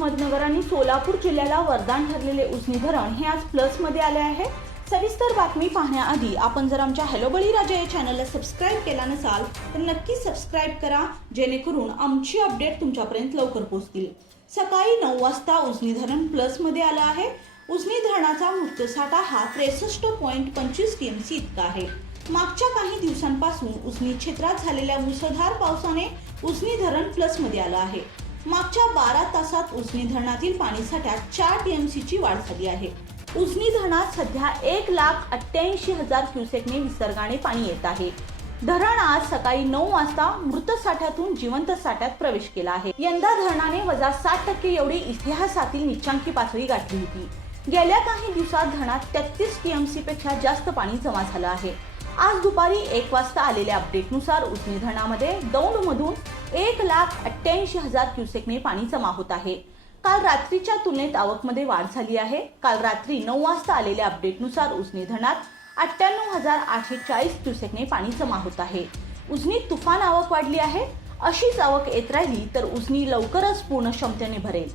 अहमदनगर आणि सोलापूर जिल्ह्याला वरदान ठरलेले उजनी धरण हे आज प्लसमध्ये आले आहे. सविस्तर बातमी पाहण्याआधी आपण जर आमच्या हॅलो बळीराजा या चॅनलला सबस्क्राईब केला नसाल तर नक्की सबस्क्राईब करा जेणेकरून आमची अपडेट तुमच्यापर्यंत लवकर पोहोचतील. सकाळी नऊ वाजता उजनी धरण प्लसमध्ये आलं आहे. उजनी धरणाचा मृत्यूसाठा हा त्रेसष्ट पॉईंट पंचवीस टी एम सी इतका आहे. मागच्या काही दिवसांपासून उजनी क्षेत्रात झालेल्या मुसळधार पावसाने उजनी धरण प्लसमध्ये आलं आहे. मागच्या बारा तासात उजनी धरणातील पाणी साठ्यात चार टीएमसी ची वाढ झाली आहे. उजनी धरणात सध्या एक लाख अठ्ठ्याऐंशी हजार क्युसेकने विसर्गाने पाणी येत आहे. धरण आज सकाळी नऊ वाजता मृत साठ्यातून जिवंत साठ्यात प्रवेश केला आहे. यंदा धरणाने वजा साठ टक्के एवढी इतिहासातील निच्चांकी पातळी गाठली होती. गेल्या काही दिवसात धरणात तेहतीस टीएमसी पेक्षा जास्त पाणी जमा झालं आहे. आज दुपारी एक वाजता आलेल्या अपडेटनुसार उजनी धरणामध्ये दौंडमधून एक लाख अठ्ठ्याऐंशी हजार क्युसेकने पाणी जमा होत आहे. काल रात्रीच्या तुलनेत आवकमध्ये वाढ झाली आहे. काल रात्री नऊ वाजता आलेल्या अपडेटनुसार उजनी धरणात अठ्ठ्याण्णव हजार आठशे चाळीस क्युसेकने पाणी जमा होत आहे. उजनीत तुफान आवक वाढली आहे. अशीच आवक येत राहिली तर उजनी लवकरच पूर्ण क्षमतेने भरेल.